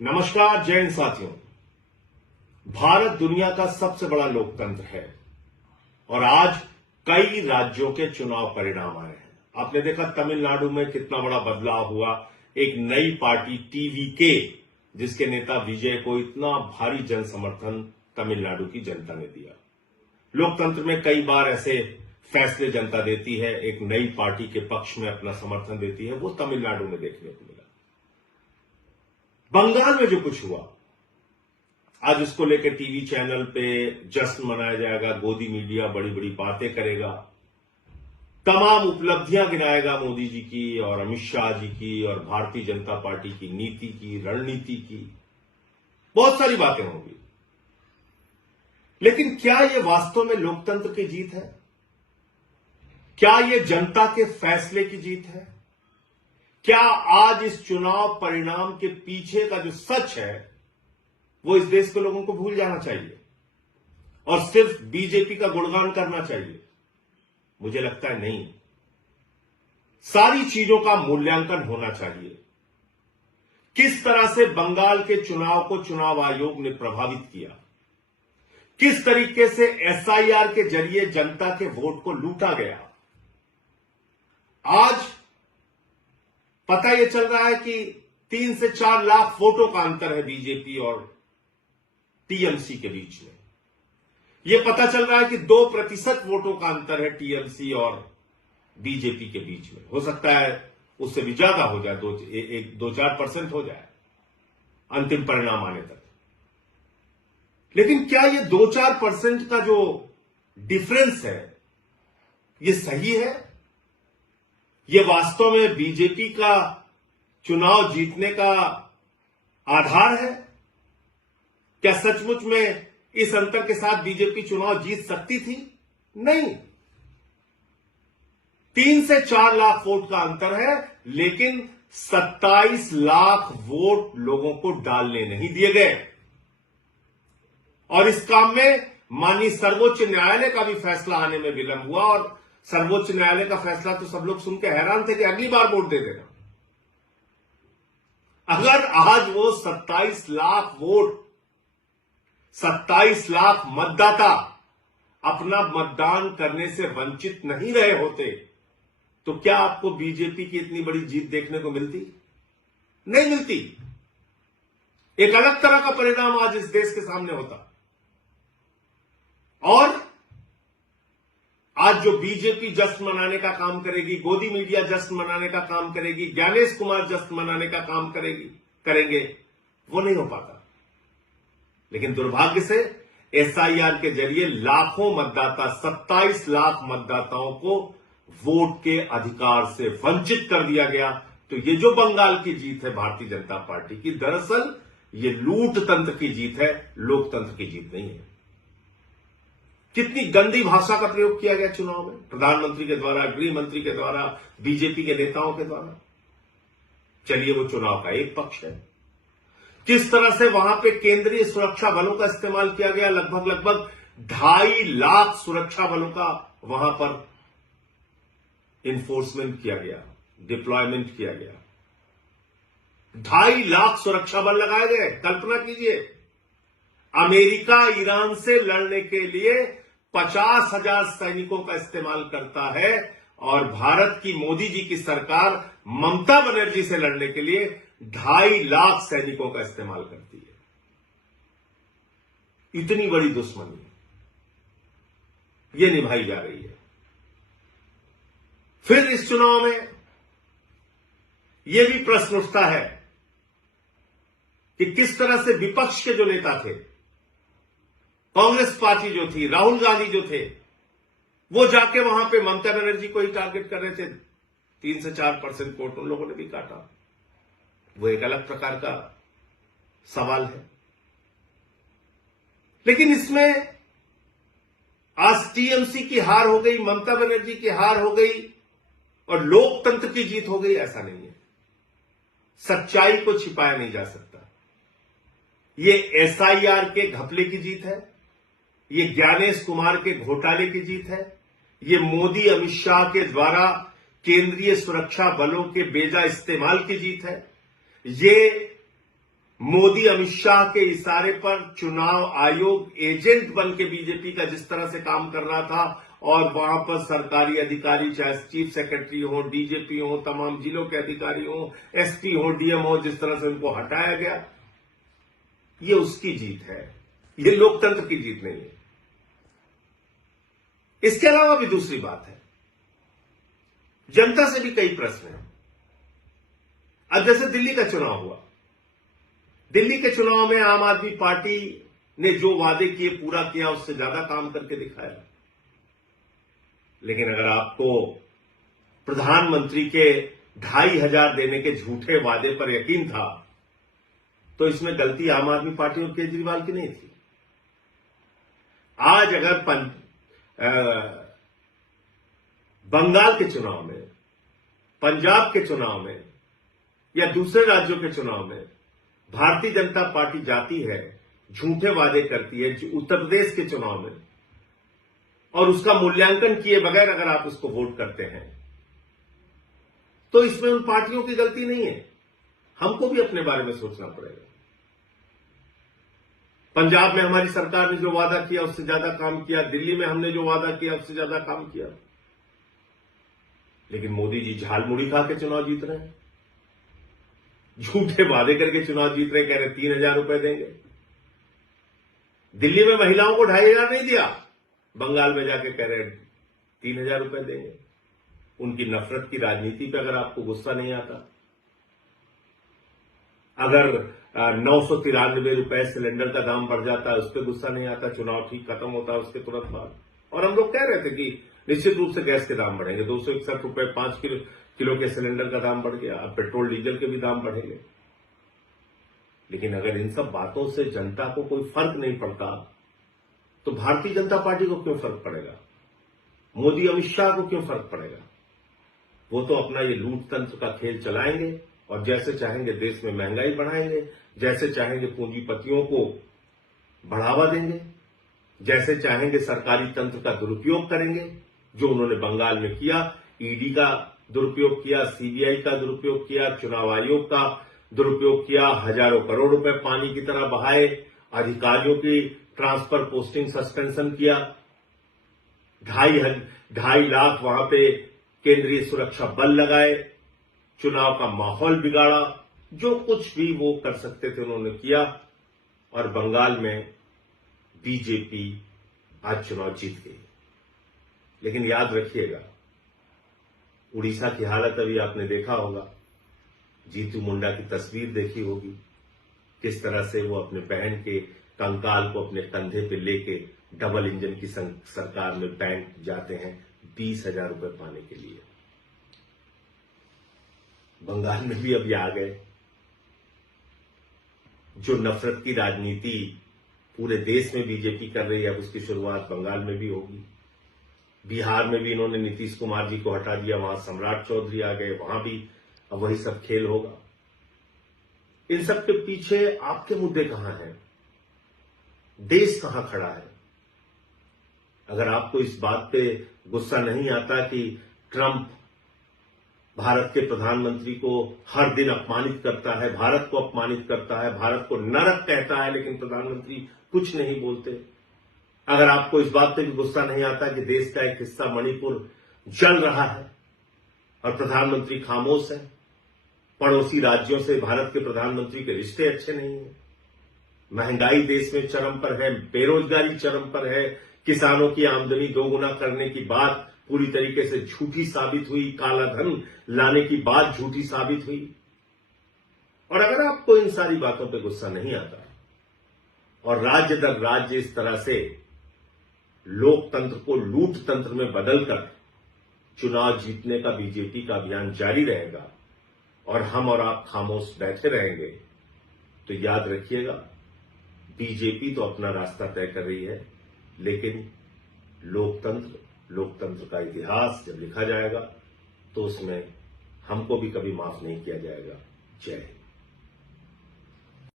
नमस्कार जय हिंद साथियों। भारत दुनिया का सबसे बड़ा लोकतंत्र है और आज कई राज्यों के चुनाव परिणाम आए हैं। आपने देखा तमिलनाडु में कितना बड़ा बदलाव हुआ। एक नई पार्टी टीवीके, जिसके नेता विजय को इतना भारी जन समर्थन तमिलनाडु की जनता ने दिया। लोकतंत्र में कई बार ऐसे फैसले जनता देती है, एक नई पार्टी के पक्ष में अपना समर्थन देती है। वो तमिलनाडु में देखने को मिला। बंगाल में जो कुछ हुआ, आज उसको लेकर टीवी चैनल पे जश्न मनाया जाएगा। गोदी मीडिया बड़ी बड़ी बातें करेगा, तमाम उपलब्धियां गिनाएगा मोदी जी की और अमित शाह जी की और भारतीय जनता पार्टी की नीति की, रणनीति की, बहुत सारी बातें होंगी। लेकिन क्या यह वास्तव में लोकतंत्र की जीत है? क्या यह जनता के फैसले की जीत है? क्या आज इस चुनाव परिणाम के पीछे का जो सच है वो इस देश के लोगों को भूल जाना चाहिए और सिर्फ बीजेपी का गुणगान करना चाहिए? मुझे लगता है नहीं। सारी चीजों का मूल्यांकन होना चाहिए। किस तरह से बंगाल के चुनाव को चुनाव आयोग ने प्रभावित किया, किस तरीके से एसआईआर के जरिए जनता के वोट को लूटा गया। आज पता यह चल रहा है कि 3 से 4 लाख वोटों का अंतर है बीजेपी और टीएमसी के बीच में। यह पता चल रहा है कि 2% वोटों का अंतर है टीएमसी और बीजेपी के बीच में। हो सकता है उससे भी ज्यादा हो जाए, 2-4% हो जाए अंतिम परिणाम आने तक। लेकिन क्या यह 2-4% का जो डिफरेंस है यह सही है? यह वास्तव में बीजेपी का चुनाव जीतने का आधार है? क्या सचमुच में इस अंतर के साथ बीजेपी चुनाव जीत सकती थी? नहीं। 3 से 4 लाख वोट का अंतर है, लेकिन 27 लाख वोट लोगों को डालने नहीं दिए गए। और इस काम में माननीय सर्वोच्च न्यायालय का भी फैसला आने में विलंब हुआ और सर्वोच्च न्यायालय का फैसला तो सब लोग सुन के हैरान थे कि अगली बार वोट दे देना। अगर आज वो 27 लाख वोट, 27 लाख मतदाता अपना मतदान करने से वंचित नहीं रहे होते, तो क्या आपको बीजेपी की इतनी बड़ी जीत देखने को मिलती? नहीं मिलती। एक अलग तरह का परिणाम आज इस देश के सामने होता। और आज जो बीजेपी जश्न मनाने का काम करेगी, गोदी मीडिया जश्न मनाने का काम करेगी, ज्ञानेश कुमार जश्न मनाने का काम करेंगे, वो नहीं हो पाता। लेकिन दुर्भाग्य से एसआईआर के जरिए लाखों मतदाता, 27 लाख मतदाताओं को वोट के अधिकार से वंचित कर दिया गया। तो ये जो बंगाल की जीत है भारतीय जनता पार्टी की, दरअसल ये लूट तंत्र की जीत है, लोकतंत्र की जीत नहीं है। कितनी गंदी भाषा का प्रयोग किया गया चुनाव में, प्रधानमंत्री के द्वारा, गृह मंत्री के द्वारा, बीजेपी के नेताओं के द्वारा। चलिए वो चुनाव का एक पक्ष है। किस तरह से वहां पे केंद्रीय सुरक्षा बलों का इस्तेमाल किया गया, लगभग 2.5 लाख सुरक्षा बलों का वहां पर इन्फोर्समेंट किया गया, डिप्लॉयमेंट किया गया। 2.5 लाख सुरक्षा बल लगाए गए। कल्पना कीजिए, अमेरिका ईरान से लड़ने के लिए 50,000 सैनिकों का इस्तेमाल करता है और भारत की मोदी जी की सरकार ममता बनर्जी से लड़ने के लिए 2.5 लाख सैनिकों का इस्तेमाल करती है। इतनी बड़ी दुश्मनी ये निभाई जा रही है। फिर इस चुनाव में यह भी प्रश्न उठता है कि किस तरह से विपक्ष के जो नेता थे, कांग्रेस पार्टी जो थी, राहुल गांधी जो थे, वो जाके वहां पे ममता बनर्जी को ही टारगेट कर रहे थे। 3 से 4% वोट उन लोगों ने भी काटा। वो एक अलग प्रकार का सवाल है। लेकिन इसमें आज टीएमसी की हार हो गई, ममता बनर्जी की हार हो गई और लोकतंत्र की जीत हो गई, ऐसा नहीं है। सच्चाई को छिपाया नहीं जा सकता। ये एसआईआर के घपले की जीत है, ये ज्ञानेश कुमार के घोटाले की जीत है, ये मोदी अमित शाह के द्वारा केंद्रीय सुरक्षा बलों के बेजा इस्तेमाल की जीत है, ये मोदी अमित शाह के इशारे पर चुनाव आयोग एजेंट बन के बीजेपी का जिस तरह से काम कर रहा था और वहां पर सरकारी अधिकारी चाहे चीफ सेक्रेटरी हो, डीजीपी हो, तमाम जिलों के अधिकारी हो, एसपी हो, डीएम हो, जिस तरह से उनको हटाया गया, ये उसकी जीत है, ये लोकतंत्र की जीत नहीं है। इसके अलावा भी दूसरी बात है, जनता से भी कई प्रश्न हैं। अब जैसे दिल्ली का चुनाव हुआ, दिल्ली के चुनाव में आम आदमी पार्टी ने जो वादे किए पूरा किया, उससे ज्यादा काम करके दिखाया। लेकिन अगर आपको प्रधानमंत्री के 2,500 देने के झूठे वादे पर यकीन था, तो इसमें गलती आम आदमी पार्टी और केजरीवाल की नहीं थी। आज अगर बंगाल के चुनाव में, पंजाब के चुनाव में या दूसरे राज्यों के चुनाव में भारतीय जनता पार्टी जाती है, झूठे वादे करती है, उत्तर प्रदेश के चुनाव में, और उसका मूल्यांकन किए बगैर अगर आप उसको वोट करते हैं, तो इसमें उन पार्टियों की गलती नहीं है। हमको भी अपने बारे में सोचना पड़ेगा। पंजाब में हमारी सरकार ने जो वादा किया उससे ज्यादा काम किया, दिल्ली में हमने जो वादा किया उससे ज्यादा काम किया, लेकिन मोदी जी झाल मुड़ी खा के चुनाव जीत रहे हैं, झूठे वादे करके चुनाव जीत रहे, कह रहे 3,000 रुपए देंगे। दिल्ली में महिलाओं को 2,500 नहीं दिया, बंगाल में जाके कह रहे 3,000 रुपए देंगे। उनकी नफरत की राजनीति पे अगर आपको गुस्सा नहीं आता, अगर 993 रुपए सिलेंडर का दाम बढ़ जाता है उस पर गुस्सा नहीं आता, चुनाव ठीक खत्म होता है उसके तुरंत बाद, और हम लोग कह रहे थे कि निश्चित रूप से गैस के दाम बढ़ेंगे, 261 रुपए 5 किलो के सिलेंडर का दाम बढ़ गया, अब पेट्रोल डीजल के भी दाम बढ़ेंगे। लेकिन अगर इन सब बातों से जनता को कोई फर्क नहीं पड़ता, तो भारतीय जनता पार्टी को क्यों फर्क पड़ेगा? मोदी अमित शाह को क्यों फर्क पड़ेगा? वो तो अपना ये लूट तंत्र का खेल चलाएंगे और जैसे चाहेंगे देश में महंगाई बढ़ाएंगे, जैसे चाहेंगे पूंजीपतियों को बढ़ावा देंगे, जैसे चाहेंगे सरकारी तंत्र का दुरुपयोग करेंगे, जो उन्होंने बंगाल में किया। ईडी का दुरुपयोग किया, सीबीआई का दुरुपयोग किया, चुनाव आयोग का दुरुपयोग किया, हजारों करोड़ रुपए पानी की तरह बहाए, अधिकारियों की ट्रांसफर पोस्टिंग सस्पेंशन किया, 2.5 लाख वहां पे केंद्रीय सुरक्षा बल लगाए, चुनाव का माहौल बिगाड़ा, जो कुछ भी वो कर सकते थे उन्होंने किया, और बंगाल में बीजेपी आज चुनाव जीत गई। लेकिन याद रखिएगा, उड़ीसा की हालत अभी आपने देखा होगा, जीतू मुंडा की तस्वीर देखी होगी, किस तरह से वो अपने बहन के कंकाल को अपने कंधे पे लेके डबल इंजन की सरकार में बैंक जाते हैं 20,000 रुपए पाने के लिए। बंगाल में भी अभी आ गए। जो नफरत की राजनीति पूरे देश में बीजेपी कर रही है, अब उसकी शुरुआत बंगाल में भी होगी। बिहार में भी इन्होंने नीतीश कुमार जी को हटा दिया, वहां सम्राट चौधरी आ गए, वहां भी अब वही सब खेल होगा। इन सब के पीछे आपके मुद्दे कहां हैं? देश कहां खड़ा है? अगर आपको इस बात पे गुस्सा नहीं आता कि ट्रंप भारत के प्रधानमंत्री को हर दिन अपमानित करता है, भारत को अपमानित करता है, भारत को नरक कहता है, लेकिन प्रधानमंत्री कुछ नहीं बोलते, अगर आपको इस बात पे भी गुस्सा नहीं आता कि देश का एक हिस्सा मणिपुर जल रहा है और प्रधानमंत्री खामोश है, पड़ोसी राज्यों से भारत के प्रधानमंत्री के रिश्ते अच्छे नहीं है, महंगाई देश में चरम पर है, बेरोजगारी चरम पर है, किसानों की आमदनी दोगुना करने की बात पूरी तरीके से झूठी साबित हुई, काला धन लाने की बात झूठी साबित हुई, और अगर आपको इन सारी बातों पे गुस्सा नहीं आता और राज्य दर राज्य इस तरह से लोकतंत्र को लूट तंत्र में बदलकर चुनाव जीतने का बीजेपी का अभियान जारी रहेगा और हम और आप खामोश बैठे रहेंगे, तो याद रखिएगा, बीजेपी तो अपना रास्ता तय कर रही है, लेकिन लोकतंत्र का इतिहास जब लिखा जाएगा तो उसमें हमको भी कभी माफ नहीं किया जाएगा। जय हिंद।